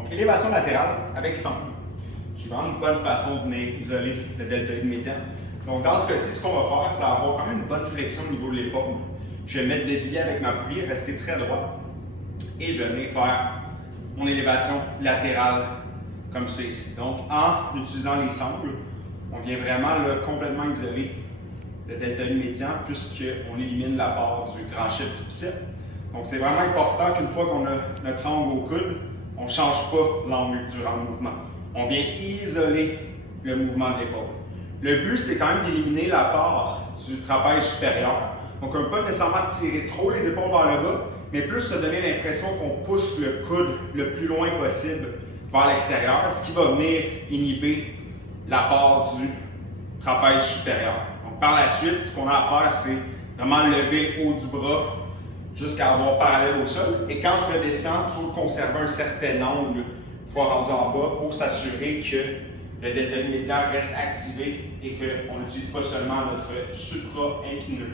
Donc, élévation latérale avec sangle, qui est vraiment une bonne façon de venir isoler le deltoïde médian. Donc, dans ce cas-ci, ce qu'on va faire, c'est avoir quand même une bonne flexion au niveau de l'épaule. Je vais mettre des pieds avec ma poulie, rester très droit, et je vais venir faire mon élévation latérale comme ça ici. Donc, en utilisant les sangles, on vient vraiment là, complètement isoler le deltoïde médian puisqu'on élimine la part du grand chiffre du bicep. Donc, c'est vraiment important qu'une fois qu'on a notre angle au coude, on ne change pas l'angle durant le mouvement. On vient isoler le mouvement de l'épaule. Le but, c'est quand même d'éliminer la part du trapèze supérieur. Donc, on ne peut pas nécessairement tirer trop les épaules vers le bas, mais plus se donner l'impression qu'on pousse le coude le plus loin possible vers l'extérieur, ce qui va venir inhiber la part du trapèze supérieur. Donc, par la suite, ce qu'on a à faire, c'est vraiment lever le haut du bras jusqu'à avoir parallèle au sol. Et quand je redescends, toujours conserver un certain angle une fois rendu en bas pour s'assurer que le deltoïde médian reste activé et qu'on n'utilise pas seulement notre supra-inclineux.